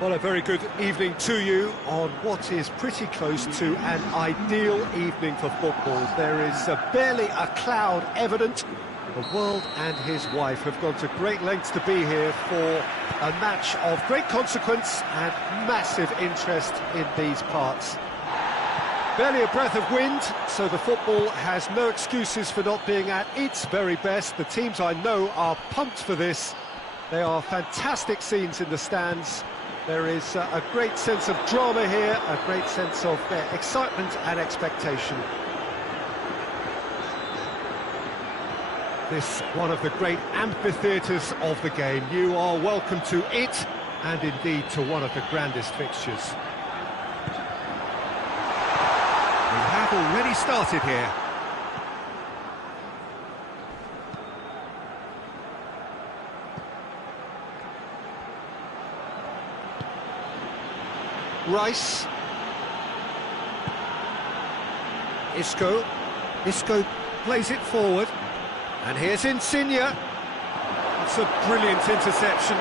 Well, a very good evening to you on what is pretty close to an ideal evening for football. There is barely a cloud evident. The world and his wife have gone to great lengths to be here for a match of great consequence and massive interest in these parts. Barely a breath of wind, so the football has no excuses for not being at its very best. The teams I know are pumped for this. They are fantastic scenes in the stands. There is a great sense of drama here, a great sense of excitement and expectation. This one of the great amphitheatres of the game. You are welcome to it, and indeed to one of the grandest fixtures. We have already started here. Rice. Isco plays it forward. And here's Insigne. It's a brilliant interception.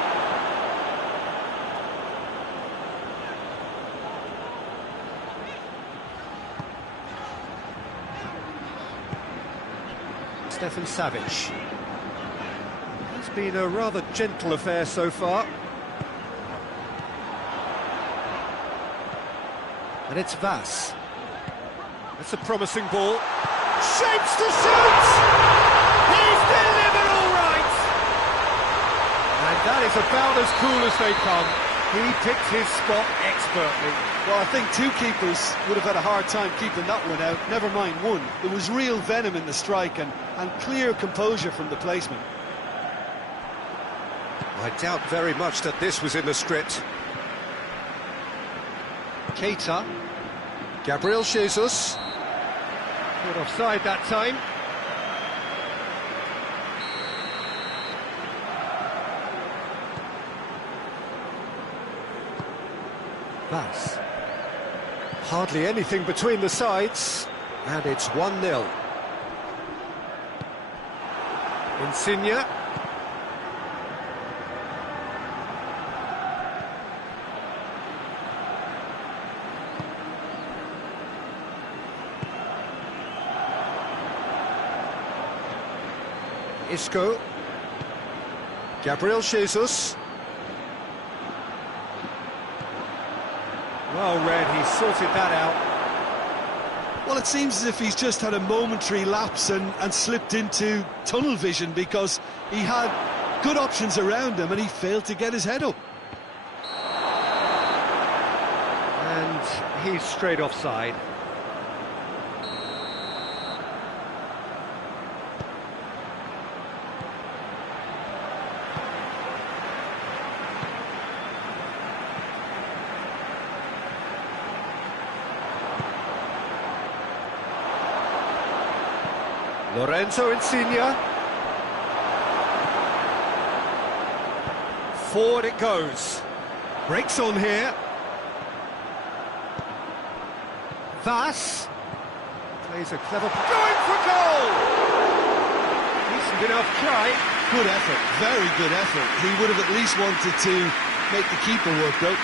Stefan Savic. It's been a rather gentle affair so far. And it's Vass. That's a promising ball. Shapes to shoot! He's delivered all right! And that is about as cool as they come. He picked his spot expertly. Well, I think two keepers would have had a hard time keeping that one out, never mind one. There was real venom in the strike and clear composure from the placement. I doubt very much that this was in the script. Keita. Gabriel Jesus. Good offside that time. Vass. Hardly anything between the sides, and it's 1-0. Insigne. Isco. Gabriel Jesus. Well read, he sorted that out. Well, it seems as if he's just had a momentary lapse and slipped into tunnel vision, because he had good options around him and he failed to get his head up. And he's straight offside. Lorenzo Insigne. Forward it goes. Breaks on here. Vass. Plays a clever... Going for goal! Decent enough try. Good effort, very good effort. He would have at least wanted to make the keeper work, though.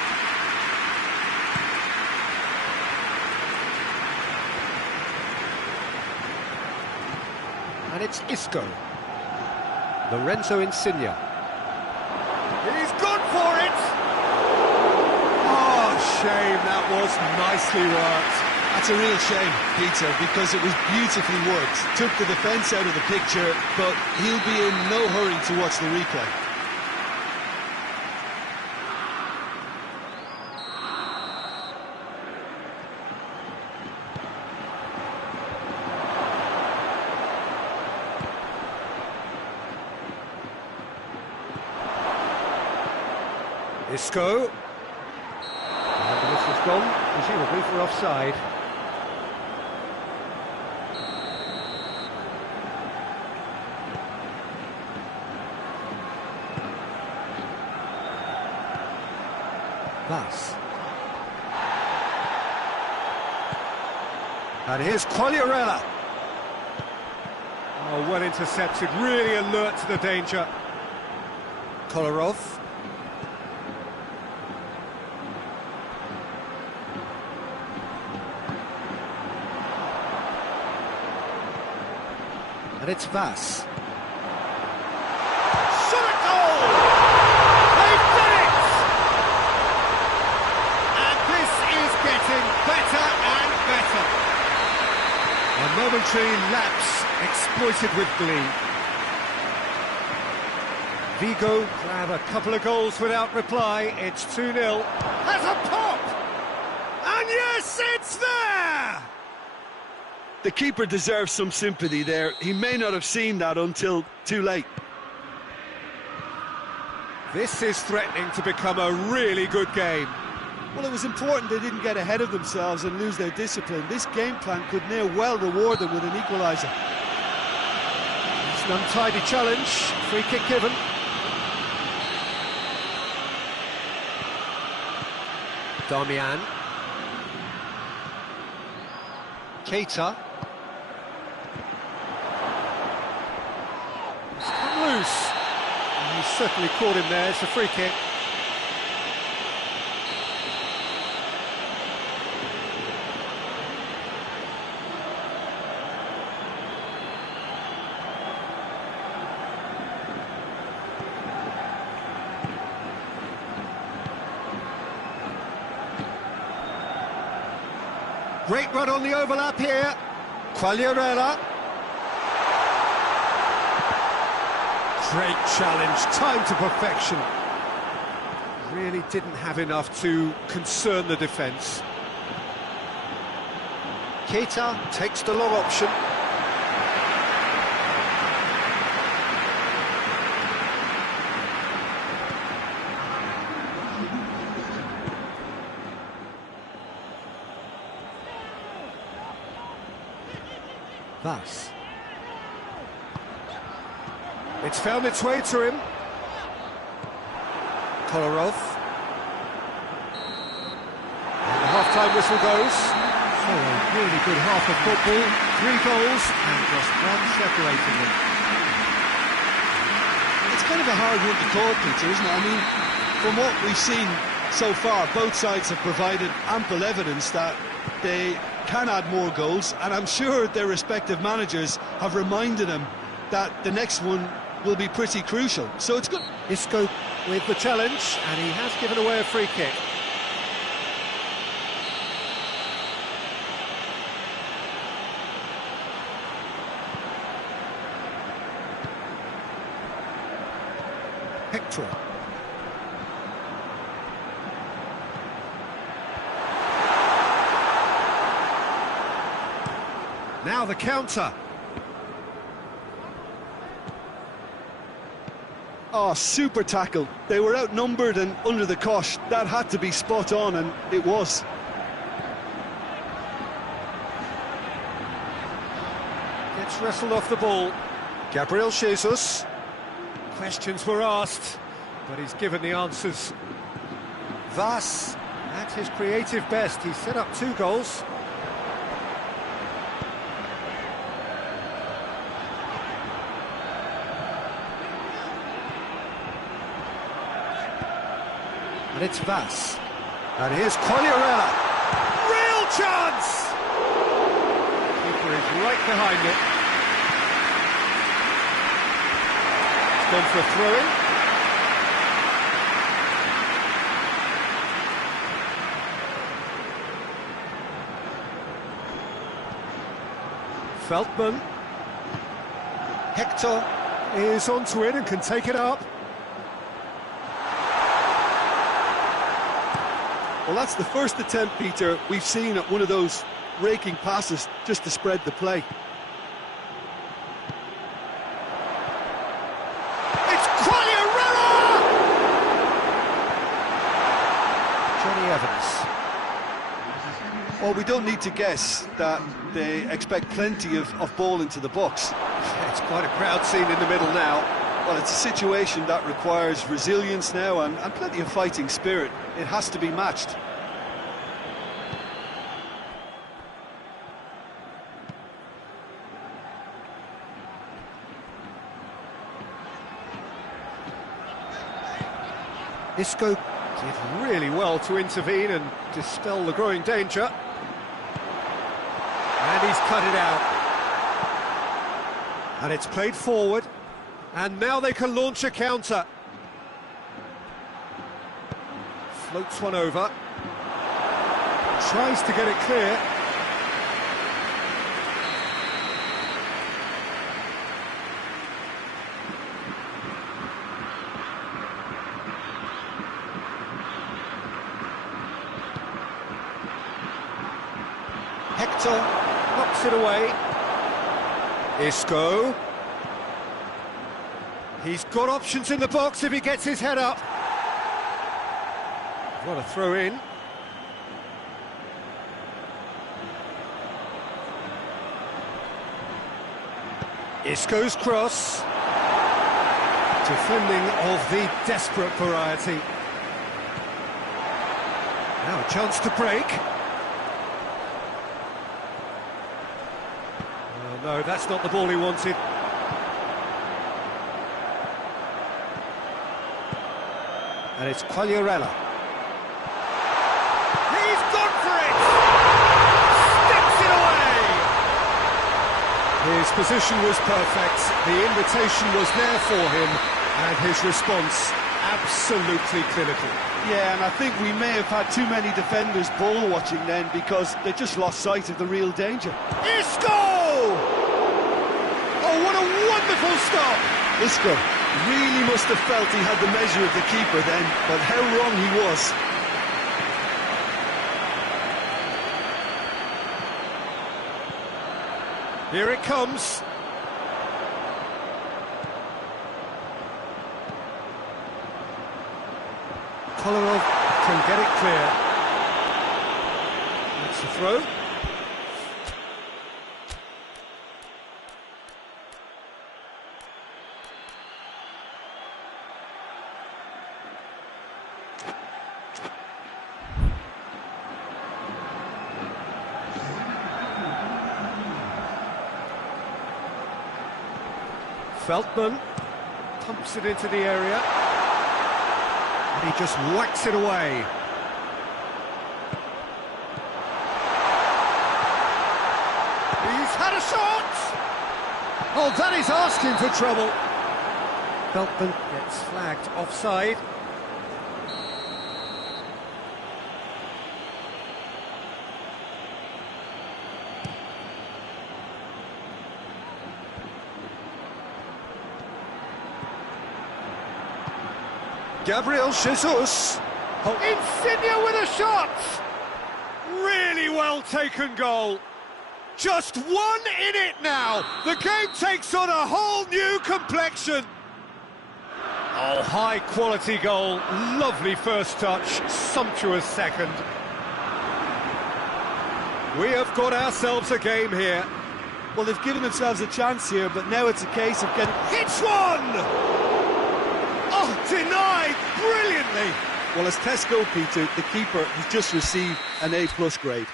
And it's Isco. Lorenzo Insigne. He's gone for it! Oh, shame, that was nicely worked. That's a real shame, Peter, because it was beautifully worked. Took the defence out of the picture, but he'll be in no hurry to watch the replay. Isco. And the whistle's gone, presumably for offside. Vass. And here's Quagliarella. Oh, well intercepted, really alert to the danger. Kolarov. And it's Vass. Shot a goal! They've done it! And this is getting better and better. A momentary lapse exploited with glee. Vigo grab a couple of goals without reply. It's 2-0. Has a pop! And yes, it's there! The keeper deserves some sympathy there. He may not have seen that until too late. This is threatening to become a really good game. Well, it was important they didn't get ahead of themselves and lose their discipline. This game plan could near well reward them with an equaliser. It's an untidy challenge. Free kick given. Damian. Keita. It's come loose. And he's certainly caught him there. It's a free kick. Great run on the overlap here. Quagliarella. Great challenge, time to perfection. Really didn't have enough to concern the defence. Keita takes the long option. Vass. It's found its way to him. Kolarov. And the half-time whistle goes. So a really good half of football. 3 goals and just one separating them. It's kind of a hard one to call, Peter, isn't it? I mean, from what we've seen so far, both sides have provided ample evidence that they can add more goals, and I'm sure their respective managers have reminded them that the next one will be pretty crucial. So it's good. Isco with the challenge, and he has given away a free kick. Hector. Now the counter. Oh, super tackle. They were outnumbered and under the cosh. That had to be spot on, and it was. Gets wrestled off the ball. Gabriel Jesus. Questions were asked, but he's given the answers. Vass, at his creative best, he set up 2 goals. And it's Vass. And here's Quagliarella. Real chance! Keeper is right behind it. It's gone for a throw-in. Feldman. Hector is onto it and can take it up. Well, that's the first attempt, Peter, we've seen at one of those raking passes just to spread the play. It's Quagliarella! Johnny Evans. Well, we don't need to guess that they expect plenty of ball into the box. Yeah, it's quite a crowd scene in the middle now. Well, it's a situation that requires resilience now and plenty of fighting spirit. It has to be matched. Isco did really well to intervene and dispel the growing danger. And he's cut it out. And it's played forward, and now they can launch a counter. Floats one over. Tries to get it clear. Hector knocks it away. Isco. He's got options in the box if he gets his head up. What a throw in. Isco's cross. Defending of the desperate variety. Now a chance to break. Oh, no, that's not the ball he wanted. And it's Quagliarella. He's gone for it! Sticks it away! His position was perfect, the invitation was there for him, and his response absolutely clinical. Yeah, and I think we may have had too many defenders ball watching then because they just lost sight of the real danger. Isco! Oh, what a wonderful stop! Isco really must have felt he had the measure of the keeper then, but how wrong he was. Here it comes. Kolarov can get it clear. That's the throw. Feldman pumps it into the area, and he just whacks it away. He's had a shot! Oh, that is asking for trouble. Feldman gets flagged offside. Gabriel Jesus. Oh. Insigne with a shot! Really well taken goal. Just one in it now. The game takes on a whole new complexion. Oh, high quality goal. Lovely first touch, sumptuous second. We have got ourselves a game here. Well, they've given themselves a chance here, but now it's a case of getting... Hits one! Oh, denied brilliantly. Well, as tests go, Peter, the keeper has just received an A+ grade.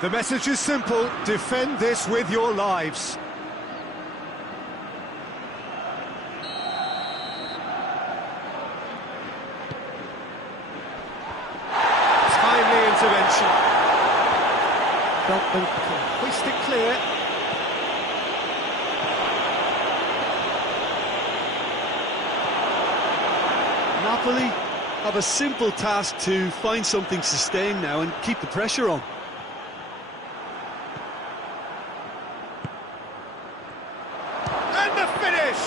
The message is simple: defend this with your lives. Intervention. Feldman can hoist it clear. Napoli have a simple task to find something sustained now and keep the pressure on. And the finish!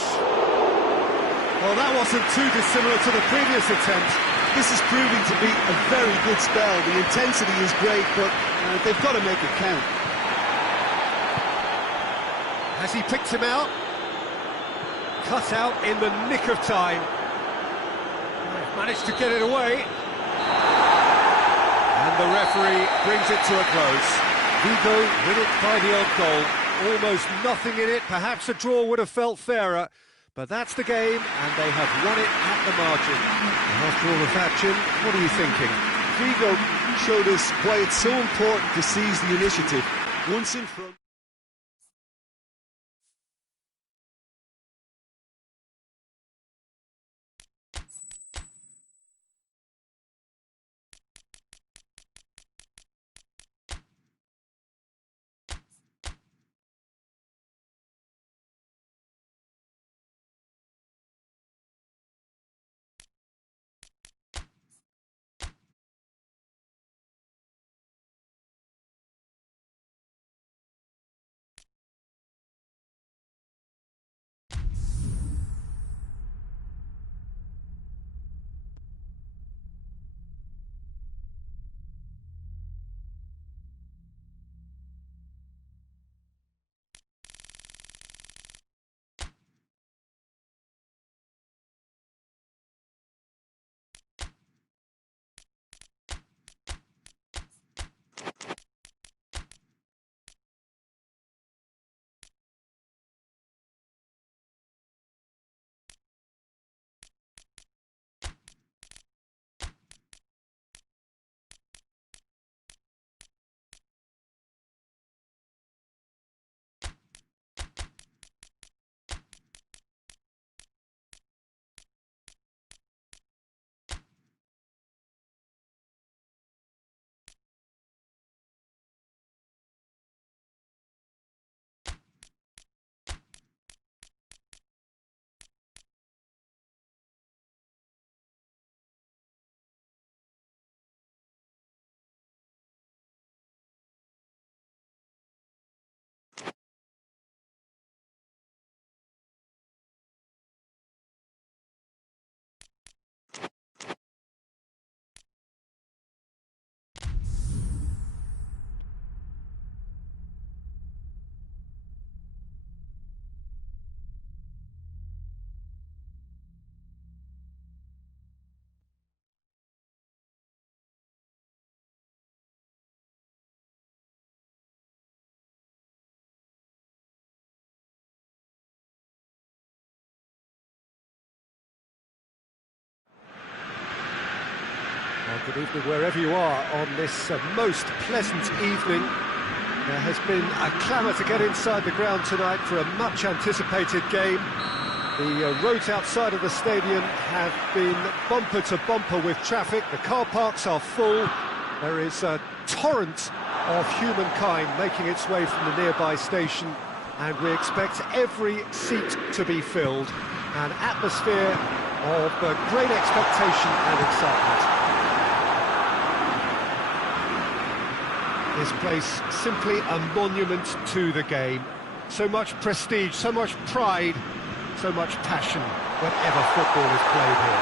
Well, that wasn't too dissimilar to the previous attempt. This is proving to be a very good spell. The intensity is great, but they've got to make it count. Has he picked him out? Cut out in the nick of time. They've managed to get it away. And the referee brings it to a close. Vigo win it by the odd goal. Almost nothing in it. Perhaps a draw would have felt fairer. But that's the game, and they have won it at the margin. And after all of that, Jim, what are you thinking? Vigo showed us why it's so important to seize the initiative. Once in front. Well, good evening wherever you are on this most pleasant evening. There has been a clamour to get inside the ground tonight for a much anticipated game. The roads outside of the stadium have been bumper to bumper with traffic. The car parks are full. There is a torrent of humankind making its way from the nearby station, and we expect every seat to be filled. An atmosphere of great expectation and excitement. This place simply a monument to the game. So much prestige, so much pride, so much passion whenever football is played here.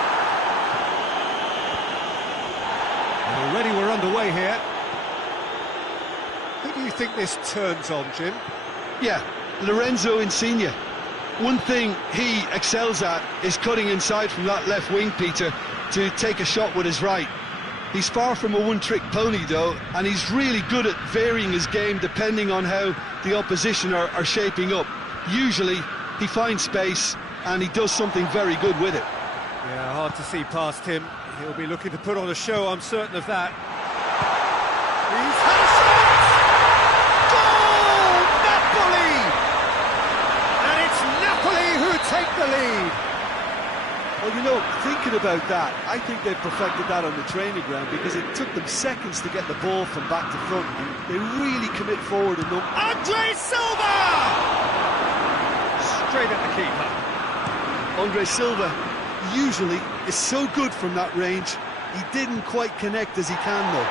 And already we're underway here. Who do you think this turns on, Jim? Yeah, Lorenzo Insigne. One thing he excels at is cutting inside from that left wing, Peter, to take a shot with his right. He's far from a one-trick pony, though, and he's really good at varying his game depending on how the opposition are shaping up. Usually, he finds space, and he does something very good with it. Yeah, hard to see past him. He'll be looking to put on a show, I'm certain of that. He's had a shot! Goal! Napoli! And it's Napoli who take the lead. Well, you know, thinking about that, I think they perfected that on the training ground because it took them seconds to get the ball from back to front. They really commit forward enough. Andre Silva! Straight at the keeper. Andre Silva usually is so good from that range. He didn't quite connect as he can, though.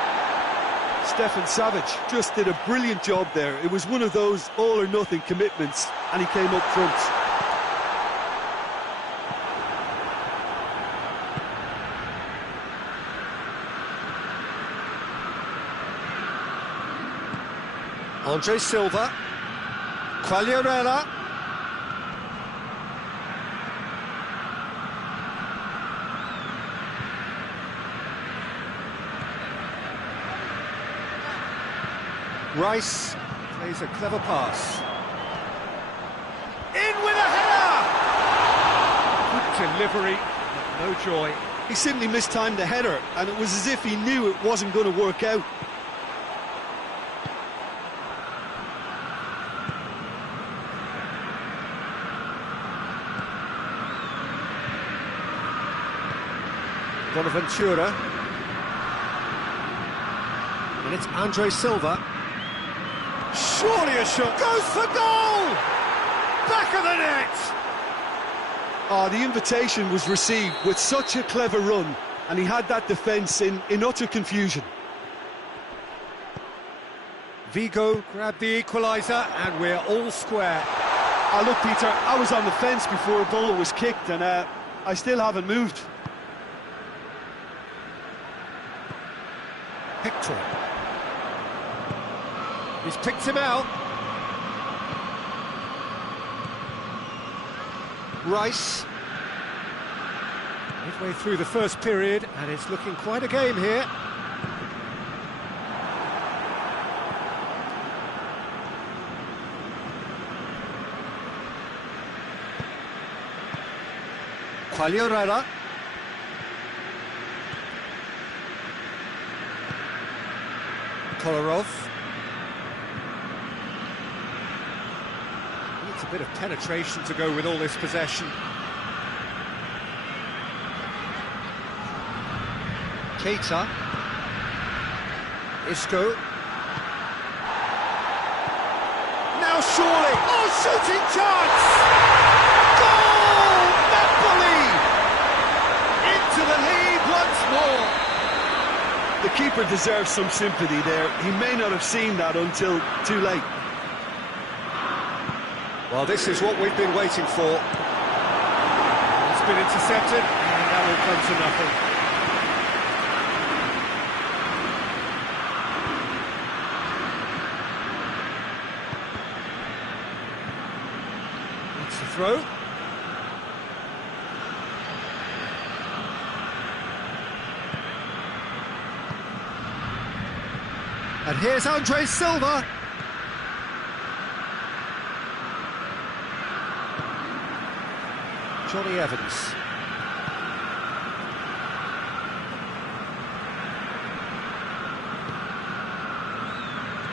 Stefan Savic just did a brilliant job there. It was one of those all-or-nothing commitments, and he came up front. Andre Silva, Quagliarella, Rice plays a clever pass. In with a header! Good delivery, but no joy. He simply mistimed the header, and it was as if he knew it wasn't going to work out. Bonaventura. And it's Andre Silva. Surely a shot. Goes for goal! Back of the net! Oh, the invitation was received with such a clever run, and he had that defence in utter confusion. Vigo grabbed the equaliser, and we're all square. Oh, look, Peter, I was on the fence before a ball was kicked, and I still haven't moved. Hector. He's picked him out. Rice. Midway through the first period, and it's looking quite a game here. Quagliarella. Kolarov. Needs a bit of penetration to go with all this possession. Keita. Isco. Now surely. Oh, shooting chance! Goal! Napoli! Into the lead once more. The keeper deserves some sympathy there. He may not have seen that until too late. Well, this is what we've been waiting for. It's been intercepted, and that will come to nothing. It's the throw. And here's Andre Silva. Johnny Evans.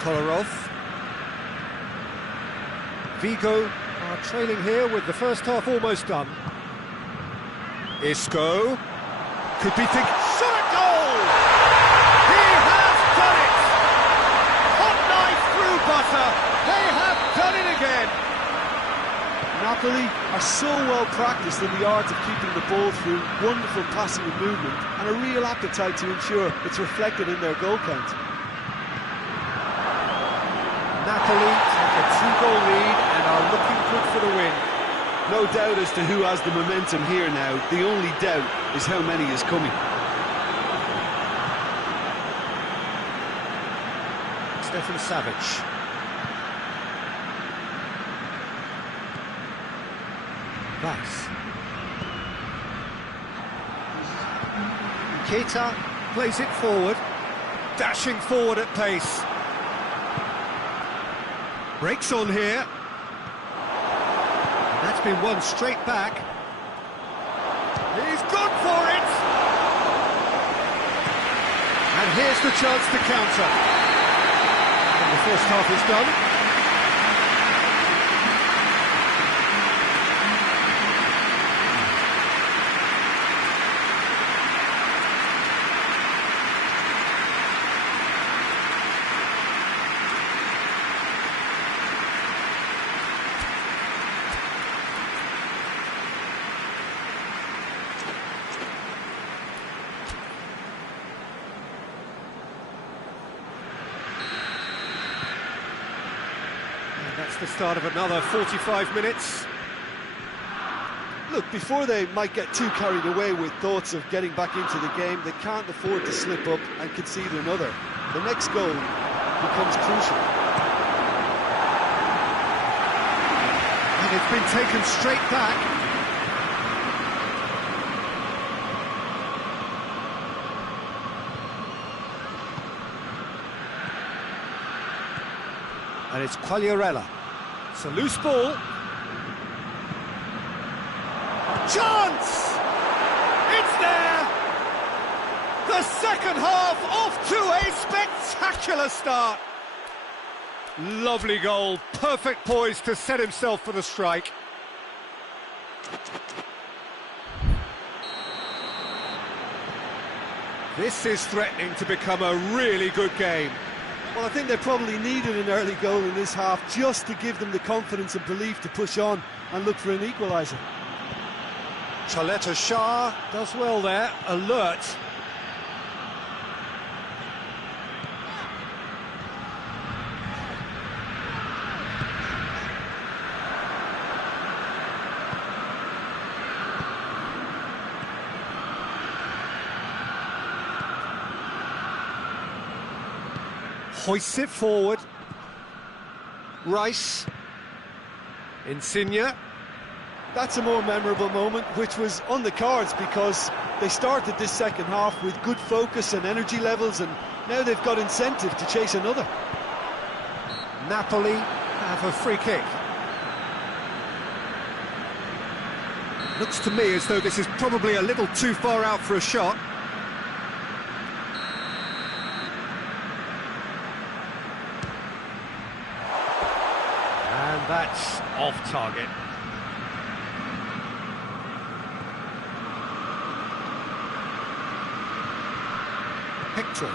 Kolarov. Vigo are trailing here with the first half almost done. Isco. Could be thinking... Shot at goal! He has done it! Hot knife through butter. They have done it again. Napoli are so well practiced in the art of keeping the ball through, wonderful passing and movement, and a real appetite to ensure it's reflected in their goal count. Napoli take a 2-goal lead and are looking good for the win. No doubt as to who has the momentum here now. The only doubt is how many is coming. Stefan Savic. Nice. Keita plays it forward, dashing forward at pace. Breaks on here. And that's been won straight back. He's gone for it! And here's the chance to counter. And the first half is done. That's the start of another 45 minutes. Look, before they might get too carried away with thoughts of getting back into the game, they can't afford to slip up and concede another. The next goal becomes crucial. And it's been taken straight back. And it's Quagliarella. It's a loose ball. Chance! It's there! The second half off to a spectacular start. Lovely goal, perfect poise to set himself for the strike. This is threatening to become a really good game. Well, I think they probably needed an early goal in this half just to give them the confidence and belief to push on and look for an equaliser. Chaleta Shah does well there, alert. Hoists it forward. Rice. Insigne. That's a more memorable moment, which was on the cards because they started this second half with good focus and energy levels, and now they've got incentive to chase another. Napoli have a free kick. Looks to me as though this is probably a little too far out for a shot. And that's off target. Hector.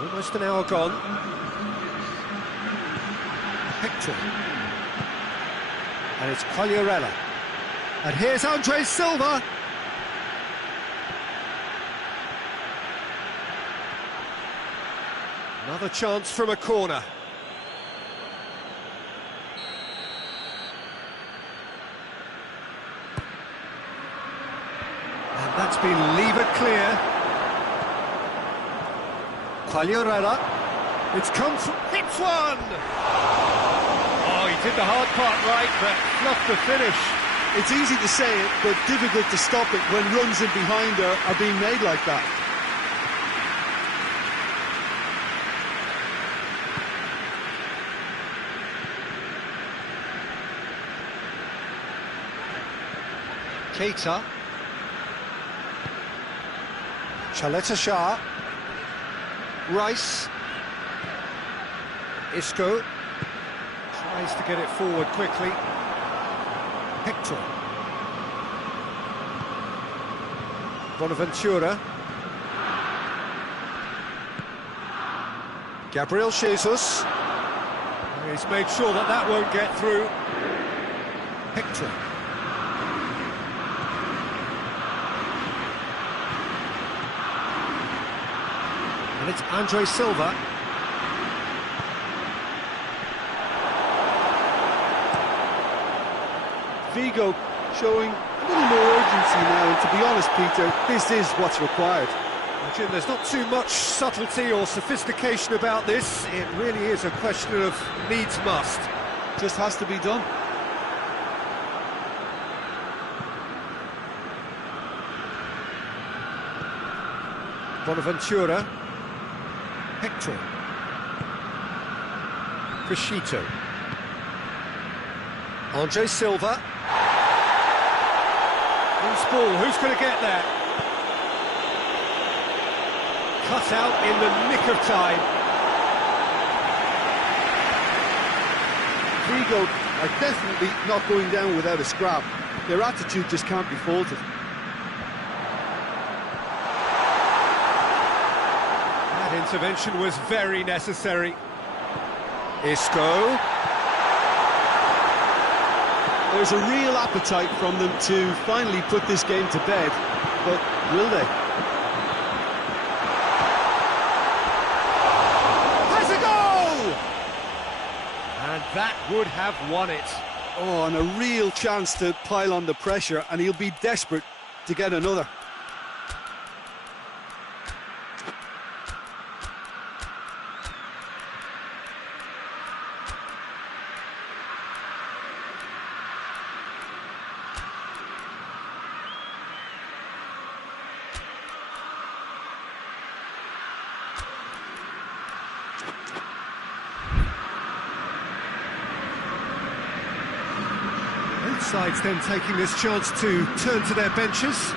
Almost an hour gone. Hector. And it's Quagliarella. And here's Andre Silva. Another chance from a corner. And that's been levered clear. Quagliarella. It's come from... Hits one! Oh, he did the hard part right, but fluffed the finish. It's easy to say it, but difficult to stop it when runs in behind are being made like that. Keita. Chaleta Shah. Rice. Isco. Tries to get it forward quickly. Hector. Bonaventura. Gabriel Jesus. He's made sure that that won't get through. Hector. And it's Andre Silva. Vigo showing a little more urgency now, and to be honest, Peter, this is what's required. Jim, there's not too much subtlety or sophistication about this. It really is a question of needs must. Just has to be done. Bonaventura. Hector. Crescito. Andre Silva. Loose ball, who's going to get there? Cut out in the nick of time. Vigo are definitely not going down without a scrap. Their attitude just can't be faulted. That intervention was very necessary. Isco. There's a real appetite from them to finally put this game to bed, but will they? Has a goal! And that would have won it. Oh, and a real chance to pile on the pressure, and he'll be desperate to get another. Both sides then taking this chance to turn to their benches.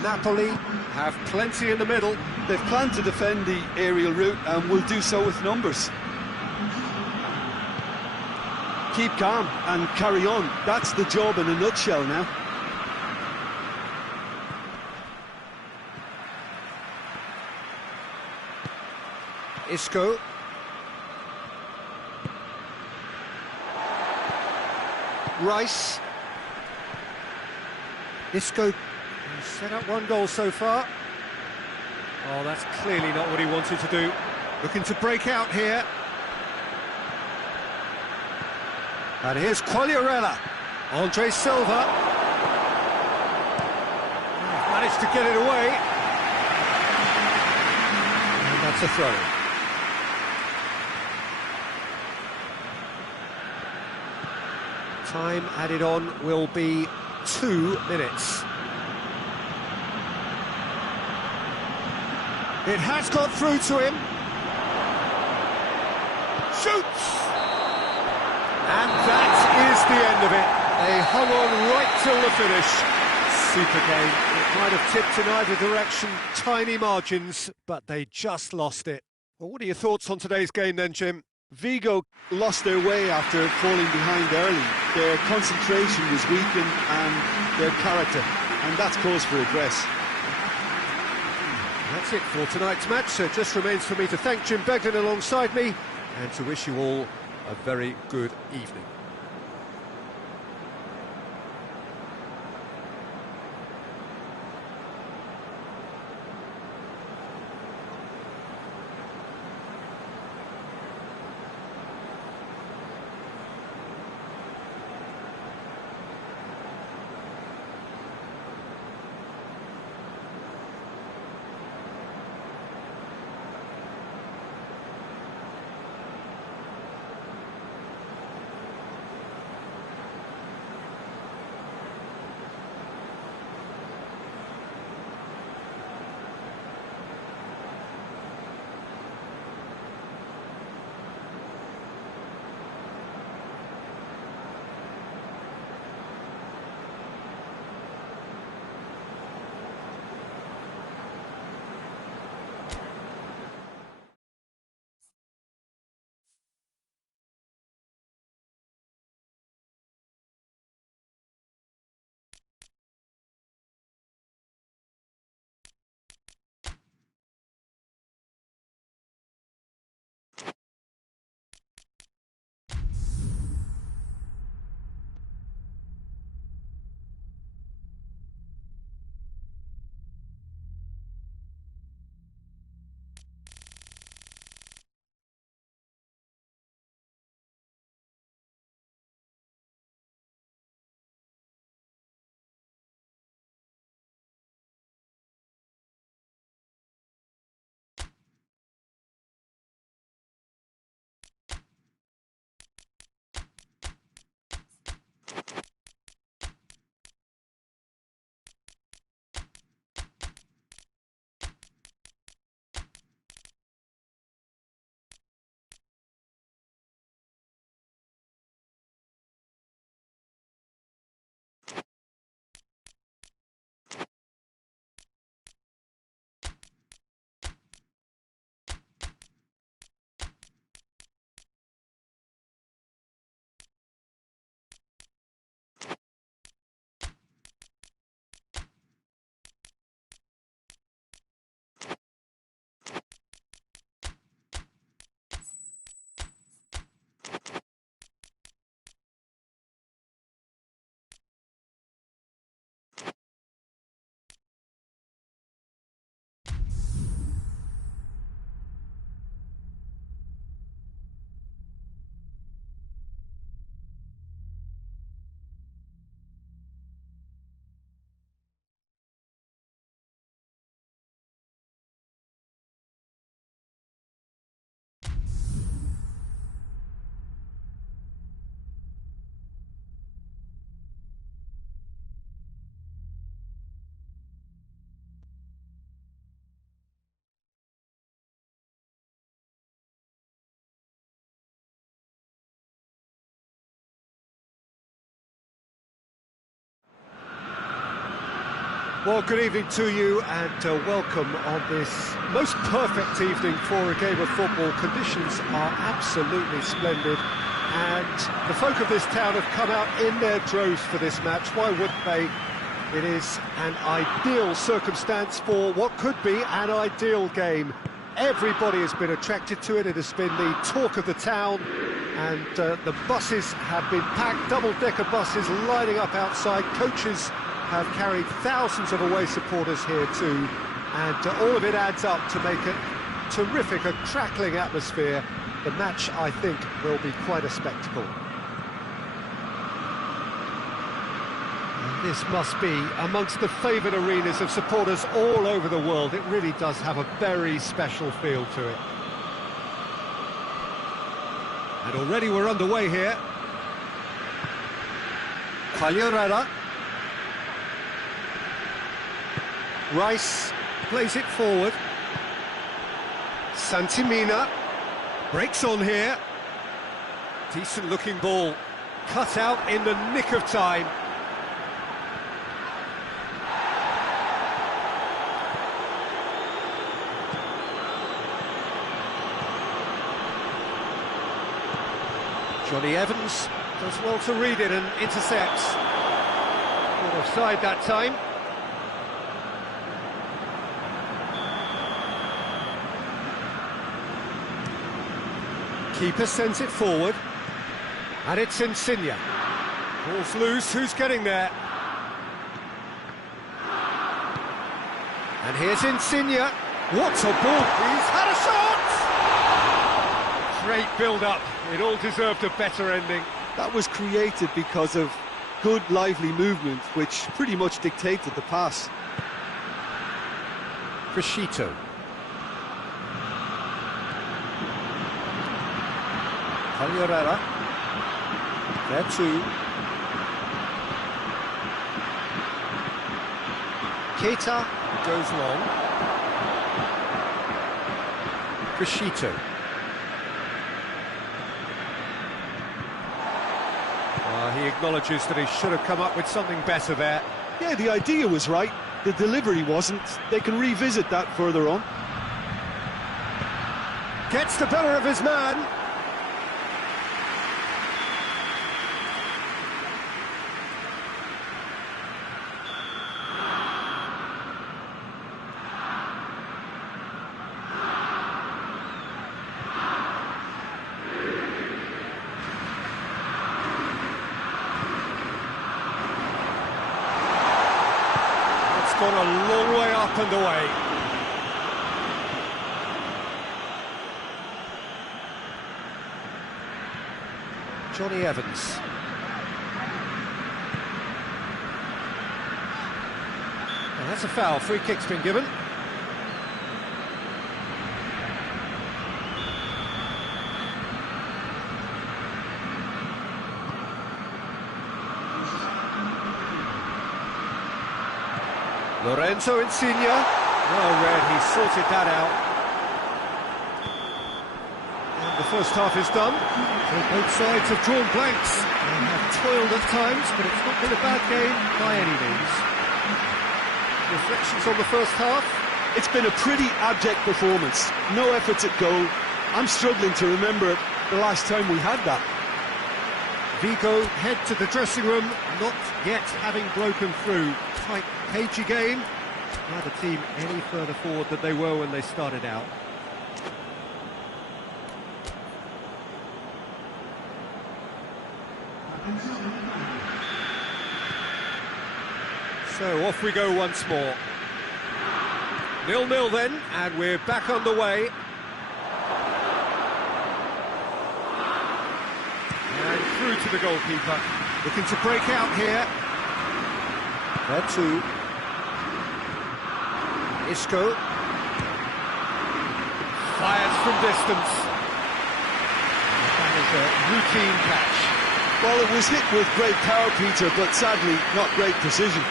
Napoli have plenty in the middle. They've planned to defend the aerial route and will do so with numbers. Keep calm and carry on. That's the job in a nutshell now. Isco. Rice. Isco has set up one goal so far. Oh, that's clearly not what he wanted to do. Looking to break out here. And here's Quagliarella. Andre Silva. Managed to get it away. And that's a throw. Time added on will be 2 minutes. It has got through to him. Shoots! And that is the end of it. They hung on right till the finish. Super game. It might have tipped in either direction, tiny margins, but they just lost it. Well, what are your thoughts on today's game then, Jim? Vigo lost their way after falling behind early. Their concentration was weakened and their character, and that's cause for regret. That's it for tonight's match, so it just remains for me to thank Jim Beglin alongside me and to wish you all a very good evening. Well, good evening to you and welcome on this most perfect evening for a game of football. Conditions are absolutely splendid and the folk of this town have come out in their droves for this match. Why wouldn't they? It is an ideal circumstance for what could be an ideal game. Everybody has been attracted to it. It has been the talk of the town and the buses have been packed, double-decker buses lining up outside. Coaches have carried thousands of away supporters here too, and all of it adds up to make it terrific, a crackling atmosphere. The match, I think, will be quite a spectacle. And this must be amongst the favoured arenas of supporters all over the world. It really does have a very special feel to it. And already we're underway here. Calierara. Rice plays it forward. Santimina breaks on here. Decent looking ball. Cut out in the nick of time. Johnny Evans does well to read it and intercepts. Not offside that time. Keeper sends it forward, and it's Insigne. Ball's loose, who's getting there? And here's Insigne. What a ball! He's had a shot! Great build-up. It all deserved a better ending. That was created because of good, lively movement, which pretty much dictated the pass. Crescito. Calierara, there too. Keita goes long. Crescito. He acknowledges that he should have come up with something better there. Yeah, the idea was right, the delivery wasn't. They can revisit that further on. Gets the better of his man. Gone a long way up and away. Johnny Evans. Well, that's a foul. Free kick's been given. Lorenzo Insigne, well read, he sorted that out. And the first half is done. So both sides have drawn blanks. They have toiled at times, but it's not been a bad game by any means. Reflections on the first half? It's been a pretty abject performance. No efforts at goal. I'm struggling to remember the last time we had that. Vigo head to the dressing room, not yet having broken through. Tight, cagey game. Neither team any further forward than they were when they started out. So off we go once more. 0-0 then, and we're back underway. And through to the goalkeeper. Looking to break out here. There too. Isco. Fires from distance. That is a routine catch. Well, it was hit with great power, Peter, but sadly not great precision.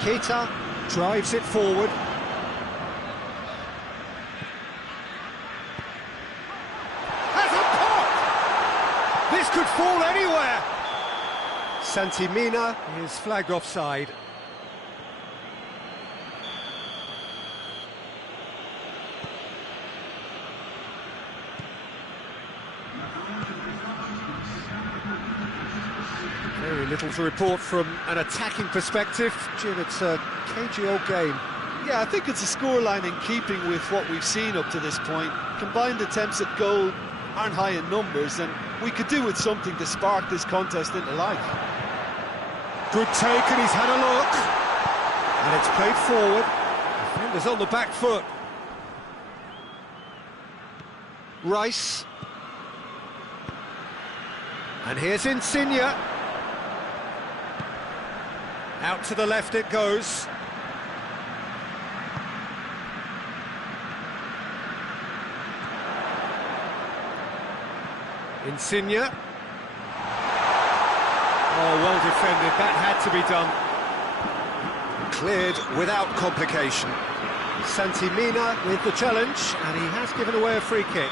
Keita drives it forward. Has a pop! This could fall anywhere. Santi-Mina is flagged offside. Very little to report from an attacking perspective. Jim, it's a cagey old game. Yeah, I think it's a scoreline in keeping with what we've seen up to this point. Combined attempts at goal aren't high in numbers, and we could do with something to spark this contest into life. Good take, and he's had a look. And it's played forward. Defender's on the back foot. Rice. And here's Insigne. Out to the left it goes. Insigne. Oh, well defended, that had to be done. Cleared without complication. Santi-Mina with the challenge, and he has given away a free kick.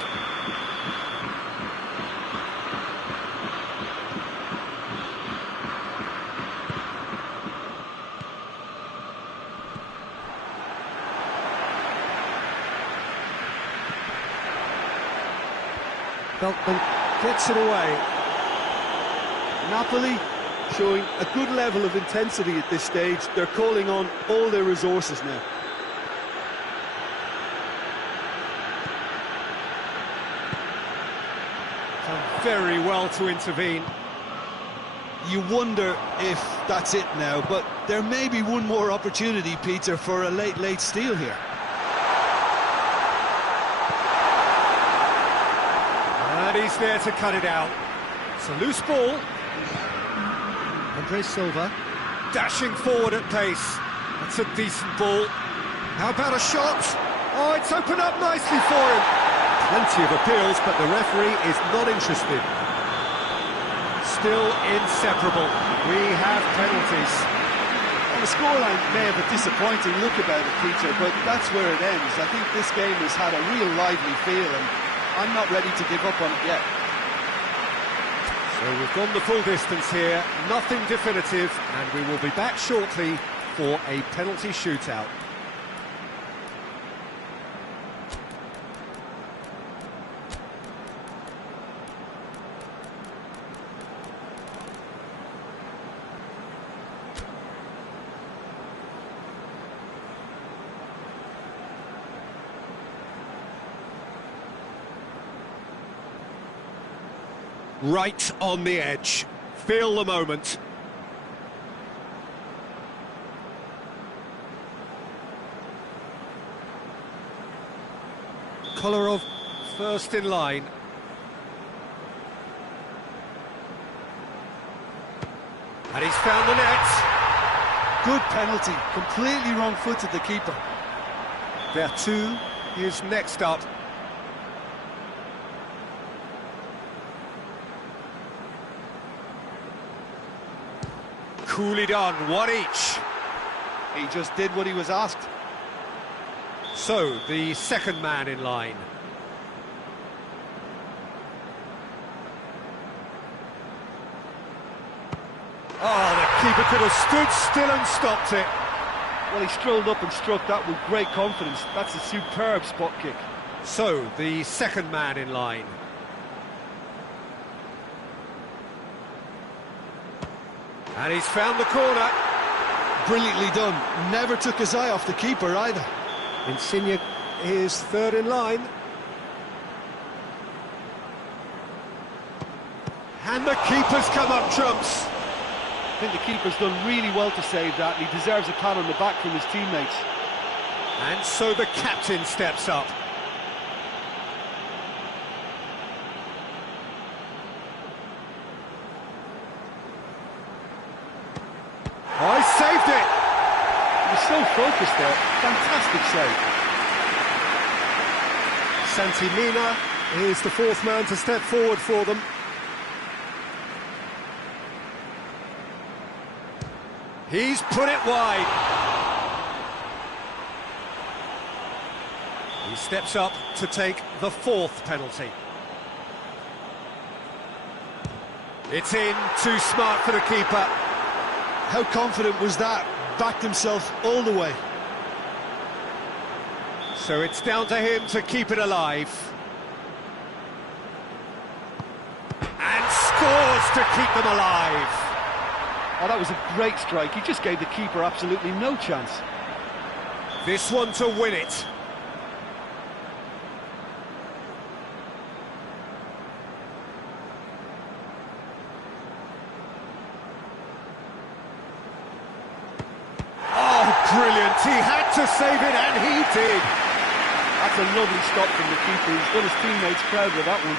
Beltman gets it away. Napoli showing a good level of intensity at this stage. They're calling on all their resources now. Done very well to intervene. You wonder if that's it now, but there may be one more opportunity, Peter, for a late steal here. And he's there to cut it out. It's a loose ball. Andre Silva dashing forward at pace. That's a decent ball. How about a shot? Oh, it's opened up nicely for him. Plenty of appeals, but the referee is not interested. Still inseparable. We have penalties. Well, the scoreline may have a disappointing look about it, Peter, but that's where it ends. I think this game has had a real lively feel, and I'm not ready to give up on it yet. So we've gone the full distance here, nothing definitive, and we will be back shortly for a penalty shootout. Right on the edge. Feel the moment. Kolarov first in line. And he's found the net. Good penalty. Completely wrong-footed the keeper. Vertu is next up. Coolly done, one each. He just did what he was asked. So, the second man in line. Oh, the keeper could have stood still and stopped it. Well, he strolled up and struck that with great confidence. That's a superb spot kick. So, the second man in line. And he's found the corner. Brilliantly done. Never took his eye off the keeper either. Insigne is third in line. And the keeper's come up trumps. I think the keeper's done really well to save that, and he deserves a pat on the back from his teammates. And so the captain steps up. Oh, he saved it! He was so focused there. Fantastic save. Santi-Mina is the fourth man to step forward for them. He's put it wide. He steps up to take the fourth penalty. It's in, too smart for the keeper. How confident was that? Backed himself all the way. So it's down to him to keep it alive. And scores to keep them alive. Oh, that was a great strike. He just gave the keeper absolutely no chance. This one to win it. Oh, brilliant. He had to save it, and he did. That's a lovely stop from the keeper. He's done his teammates proud with that one.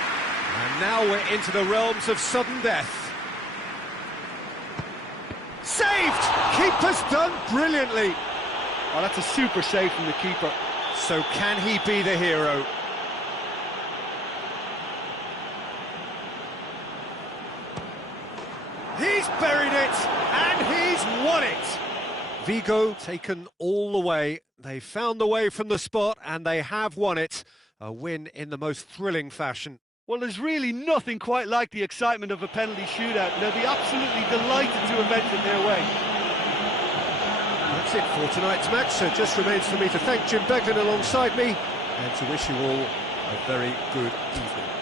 And now we're into the realms of sudden death. Saved! Keeper's done brilliantly. Oh, that's a super save from the keeper. So can he be the hero? He's buried it, and he's won it. Vigo taken all the way. They found the way from the spot, and they have won it. A win in the most thrilling fashion. Well, there's really nothing quite like the excitement of a penalty shootout. They'll be absolutely delighted to have entered their way. That's it for tonight's match, so it just remains for me to thank Jim Beglin alongside me and to wish you all a very good evening.